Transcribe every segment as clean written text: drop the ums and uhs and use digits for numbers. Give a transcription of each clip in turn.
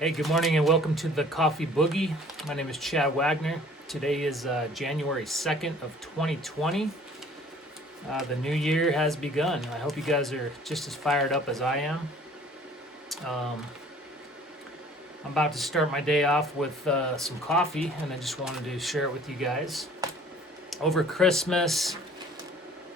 Hey, good morning and welcome to the Coffee Boogie. My name is Chad Wagner. Today is January 2nd of 2020. The new year has begun. I hope you guys are just as fired up as I am. I'm about to start my day off with some coffee, and I just wanted to share it with you guys. Over Christmas,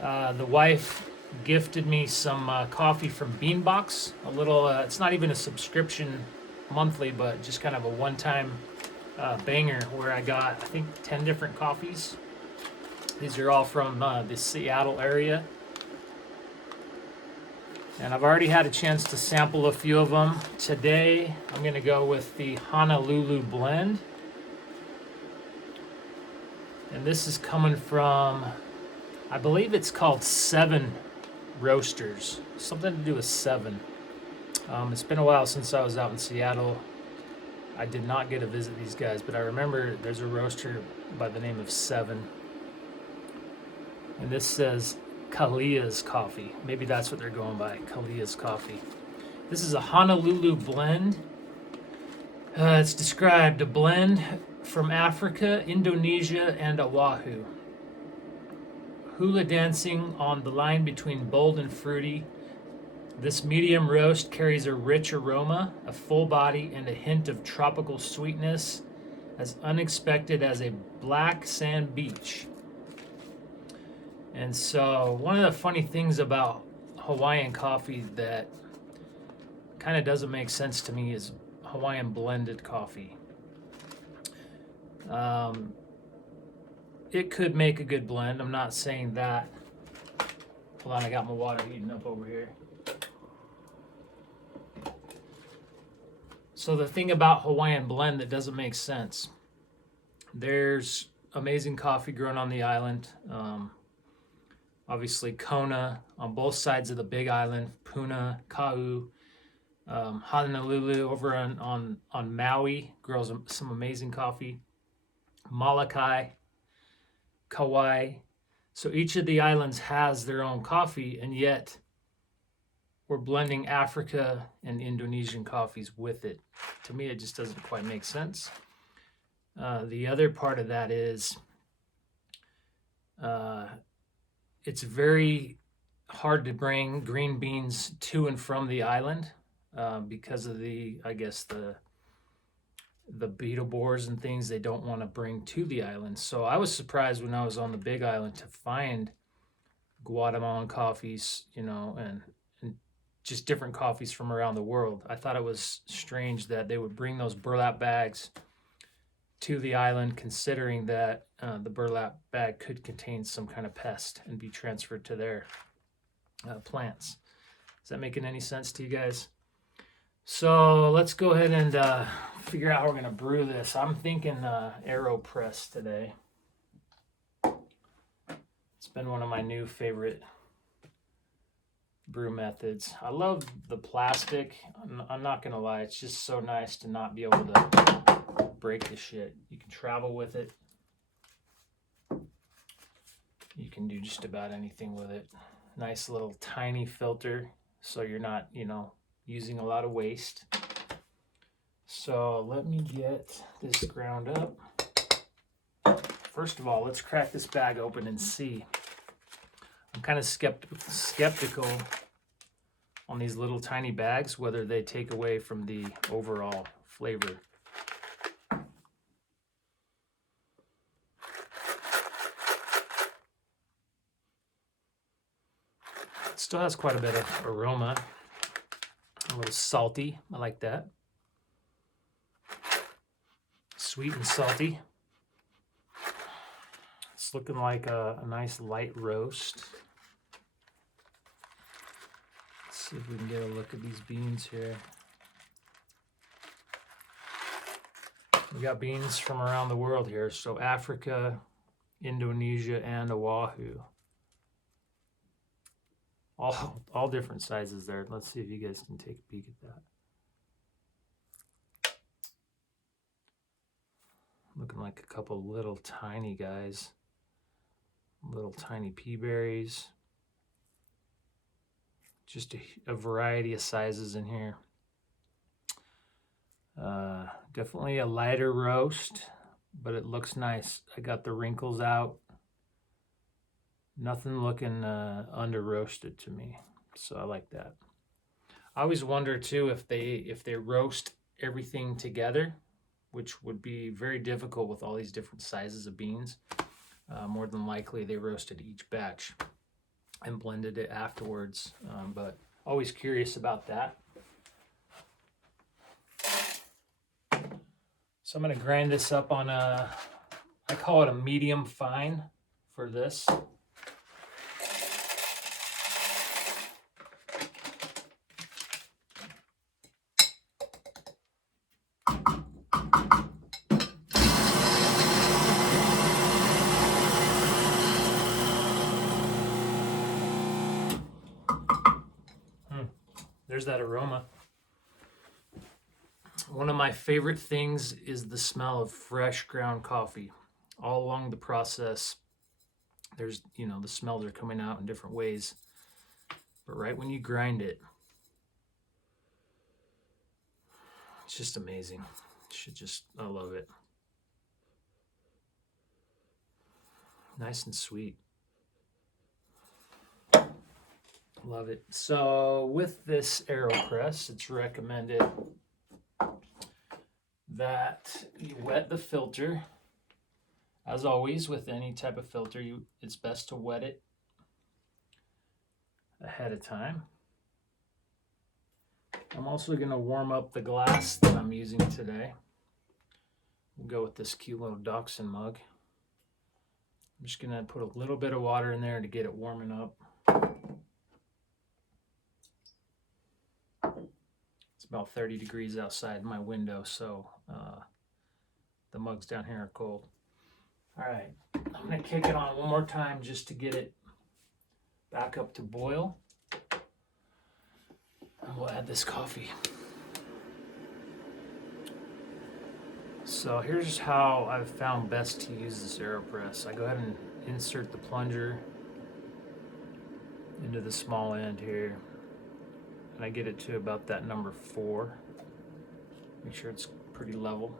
the wife gifted me some coffee from Beanbox. A little, it's not even a subscription monthly, but just kind of a one-time banger where I got, I think, 10 different coffees. These are all from the Seattle area. And I've already had a chance to sample a few of them. Today, I'm going to go with the Honolulu blend. And this is coming from, I believe it's called 7 Roasters. Something to do with 7. It's been a while since I was out in Seattle. I did not get to visit these guys, but I remember there's a roaster by the name of 7. And this says Keala's coffee. Maybe that's what they're going by, Keala's coffee. This is a Honolulu blend. It's described a blend from Africa, Indonesia, and Oahu. Hula dancing on the line between bold and fruity. This medium roast carries a rich aroma, a full body, and a hint of tropical sweetness, as unexpected as a black sand beach. And so one of the funny things about Hawaiian coffee that kind of doesn't make sense to me is Hawaiian blended coffee. It could make a good blend. I'm not saying that. Hold on, I got my water heating up over here. So the thing about Hawaiian blend that doesn't make sense, there's amazing coffee grown on the island. Obviously Kona on both sides of the big island, Puna, Kau, Honolulu over on Maui grows some amazing coffee. Molokai, Kauai. So each of the islands has their own coffee, and yet we're blending Africa and Indonesian coffees with it. To me, it just doesn't quite make sense. The other part of that is it's very hard to bring green beans to and from the island because of the beetleborgs and things they don't want to bring to the island. So I was surprised when I was on the big island to find Guatemalan coffees, and just different coffees from around the world. I thought it was strange that they would bring those burlap bags to the island, considering that the burlap bag could contain some kind of pest and be transferred to their plants. Is that making any sense to you guys? So let's go ahead and figure out how we're going to brew this. I'm thinking Aero Press today. It's been one of my new favorite brew methods. I love the plastic. I'm not gonna lie, it's just so nice to not be able to break the shit. You can travel with it. You can do just about anything with it. Nice little tiny filter, so you're not, using a lot of waste. So let me get this ground up. First of all, let's crack this bag open and see. I'm kind of skeptical on these little tiny bags, whether they take away from the overall flavor. It still has quite a bit of aroma, a little salty. I like that. Sweet and salty. It's looking like a nice light roast. See if we can get a look at these beans here. We got beans from around the world here. So Africa, Indonesia, and Oahu. All different sizes there. Let's see if you guys can take a peek at that. Looking like a couple little tiny guys. Little tiny pea berries. Just a variety of sizes in here. Definitely a lighter roast, but it looks nice. I got the wrinkles out. Nothing looking under roasted to me, so I like that. I always wonder too if they roast everything together, which would be very difficult with all these different sizes of beans. More than likely they roasted each batch and blended it afterwards, but always curious about that. So I'm going to grind this up on I call it a medium fine for this. There's that aroma. One of my favorite things is the smell of fresh ground coffee. All along the process, there's, the smells are coming out in different ways. But right when you grind it, it's just amazing. I love it. Nice and sweet. Love it. So with this Aero Press, it's recommended that you wet the filter. As always, with any type of filter, it's best to wet it ahead of time. I'm also going to warm up the glass that I'm using today. We'll go with this cute little dachshund mug. I'm just going to put a little bit of water in there to get it warming up. It's about 30 degrees outside my window, so the mugs down here are cold. All right, I'm going to kick it on one more time just to get it back up to boil. And we'll add this coffee. So here's how I've found best to use this Aero Press. I go ahead and insert the plunger into the small end here. And I get it to about that number 4. Make sure it's pretty level.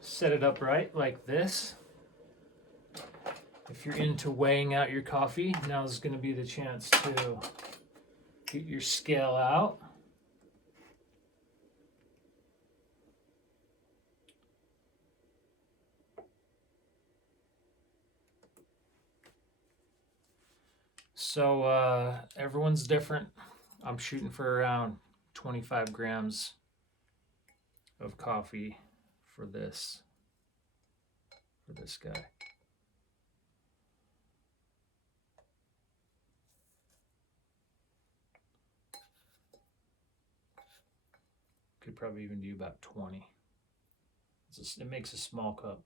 Set it up right like this. If you're into weighing out your coffee, now is going to be the chance to get your scale out. So everyone's different. I'm shooting for around 25 grams of coffee for this guy. Could probably even do about 20. It makes a small cup.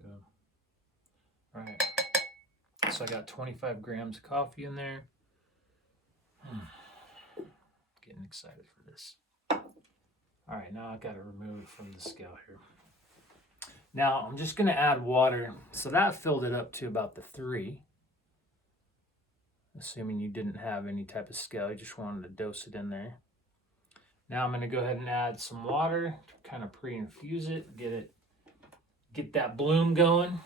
Boom. All right. So I got 25 grams of coffee in there. Getting excited for this. All right, now I got to remove it from the scale here. Now I'm just going to add water. So that filled it up to about the 3. Assuming you didn't have any type of scale, you just wanted to dose it in there. Now I'm going to go ahead and add some water to kind of pre-infuse it, get that bloom going.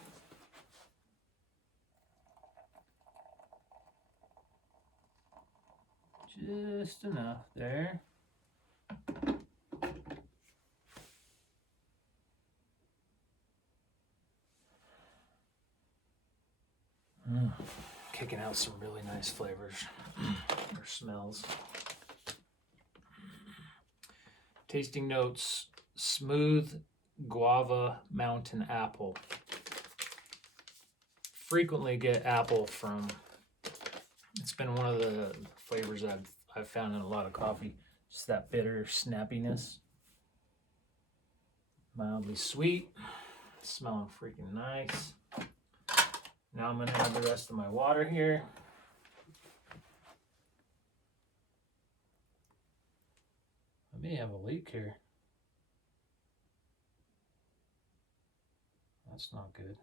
Just enough there. Kicking out some really nice flavors or smells. Tasting notes: smooth guava mountain apple. Frequently get apple from. It's been one of the flavors I've found in a lot of coffee. Just that bitter snappiness. Mildly sweet. Smelling freaking nice. Now I'm going to add the rest of my water here. I may have a leak here. That's not good.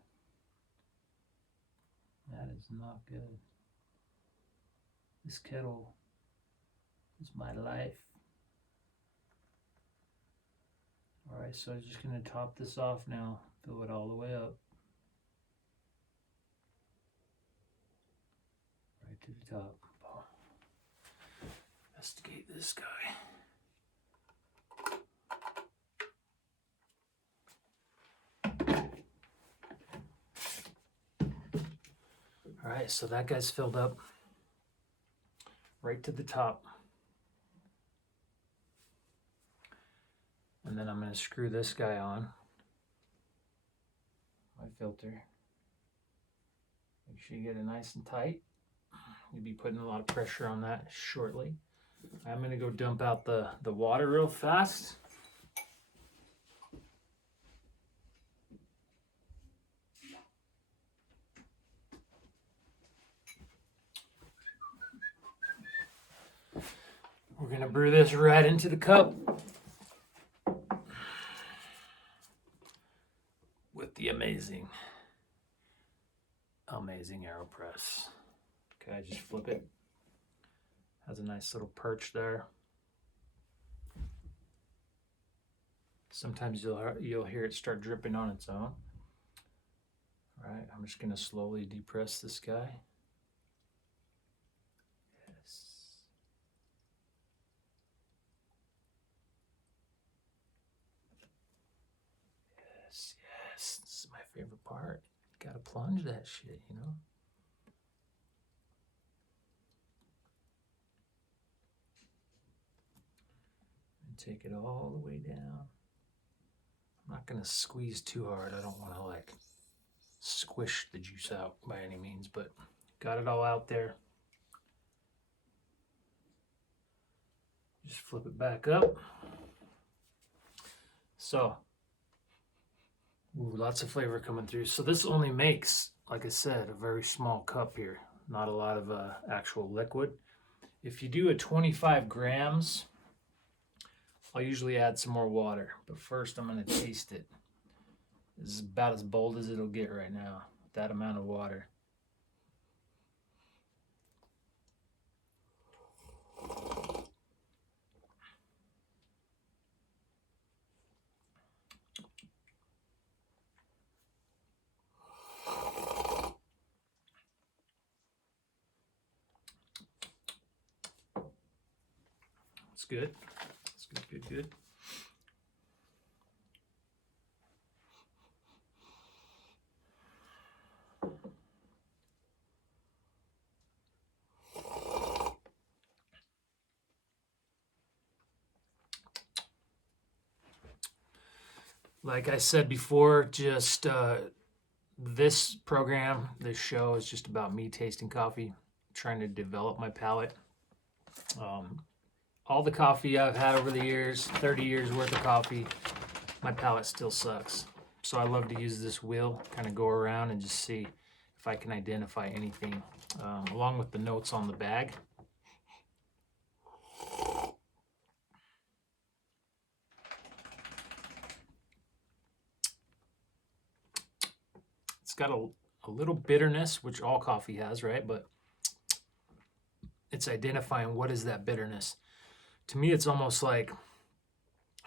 That is not good. This kettle is my life. Alright, so I'm just going to top this off now. Fill it all the way up. Right to the top. Investigate this guy. Alright, so that guy's filled up right to the top. And then I'm going to screw this guy on. My filter. Make sure you get it nice and tight. You'll be putting a lot of pressure on that shortly. I'm going to go dump out the water real fast. We're going to brew this right into the cup with the amazing Aero Press. Okay, just flip it. Has a nice little perch there. Sometimes you'll hear it start dripping on its own. All right, I'm just going to slowly depress this guy. Yes. Yes, yes. This is my favorite part. You gotta plunge that shit, you know? And take it all the way down. I'm not gonna squeeze too hard. I don't wanna like squish the juice out by any means, but got it all out there. Just flip it back up. So, ooh, lots of flavor coming through. So this only makes, like I said, a very small cup here. Not a lot of actual liquid. If you do a 25 grams, I'll usually add some more water. But first I'm going to taste it. This is about as bold as it'll get right now. That amount of water. It's good. It's good, good, good. Like I said before, just this program, this show is just about me tasting coffee, trying to develop my palate. All the coffee I've had over the years, 30 years worth of coffee, my palate still sucks. So I love to use this wheel, kind of go around and just see if I can identify anything, along with the notes on the bag. It's got a little bitterness, which all coffee has, right? But it's identifying what is that bitterness. To me, it's almost like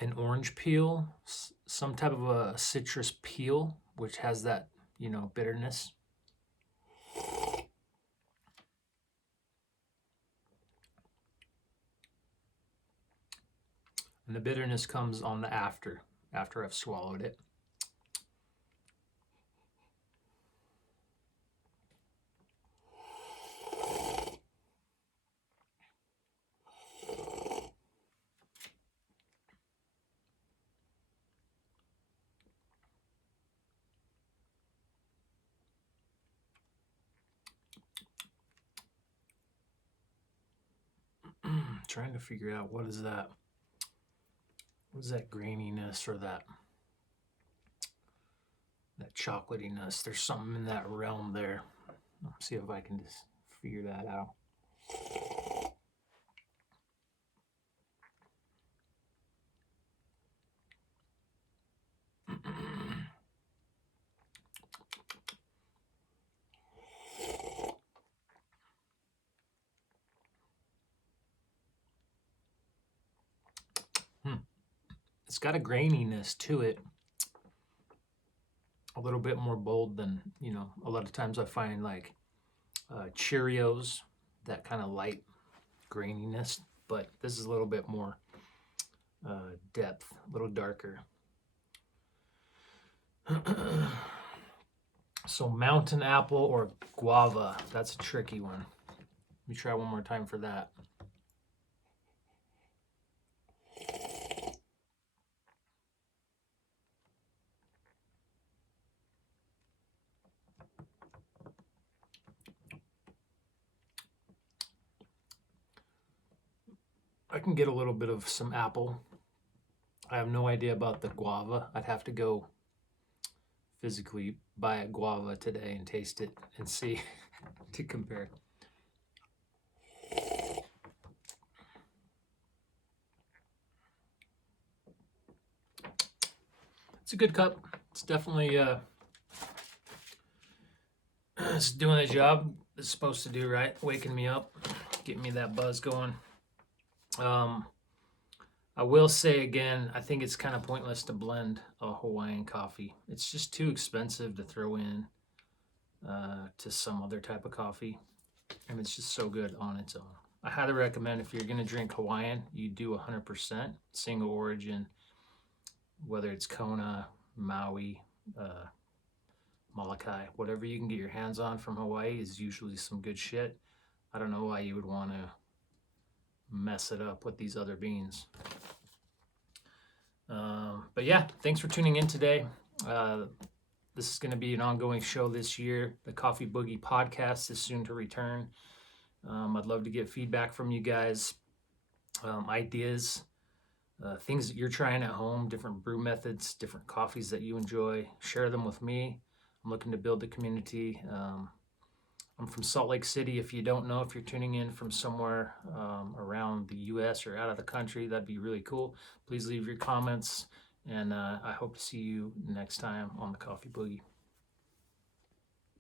an orange peel, some type of a citrus peel, which has that, bitterness. And the bitterness comes on the after I've swallowed it. Trying to figure out what is that graininess or that chocolatiness. There's something in that realm there. Let's see if I can just figure that out. It's got a graininess to it, a little bit more bold than, a lot of times I find like Cheerios, that kind of light graininess, but this is a little bit more depth, a little darker. So mountain apple or guava, that's a tricky one. Let me try one more time for that. I can get a little bit of some apple. I have no idea about the guava. I'd have to go physically buy a guava today and taste it and see to compare. It's a good cup. It's definitely it's doing the job it's supposed to do, right? Waking me up, getting me that buzz going. I will say again, I think it's kind of pointless to blend a Hawaiian coffee. It's just too expensive to throw in to some other type of coffee, and it's just so good on its own. I highly recommend if you're going to drink Hawaiian, you do 100% single origin, whether it's Kona, Maui, Molokai, whatever you can get your hands on from Hawaii is usually some good shit. I don't know why you would want to mess it up with these other beans. But yeah, thanks for tuning in today. This is going to be an ongoing show this year. The Coffee Boogie podcast is soon to return. I'd love to get feedback from you guys, ideas, things that you're trying at home, different brew methods, different coffees that you enjoy. Share them with me. I'm looking to build the community. I'm from Salt Lake City. If you don't know, if you're tuning in from somewhere around the U.S. or out of the country, that'd be really cool. Please leave your comments, and I hope to see you next time on the Coffee Boogie.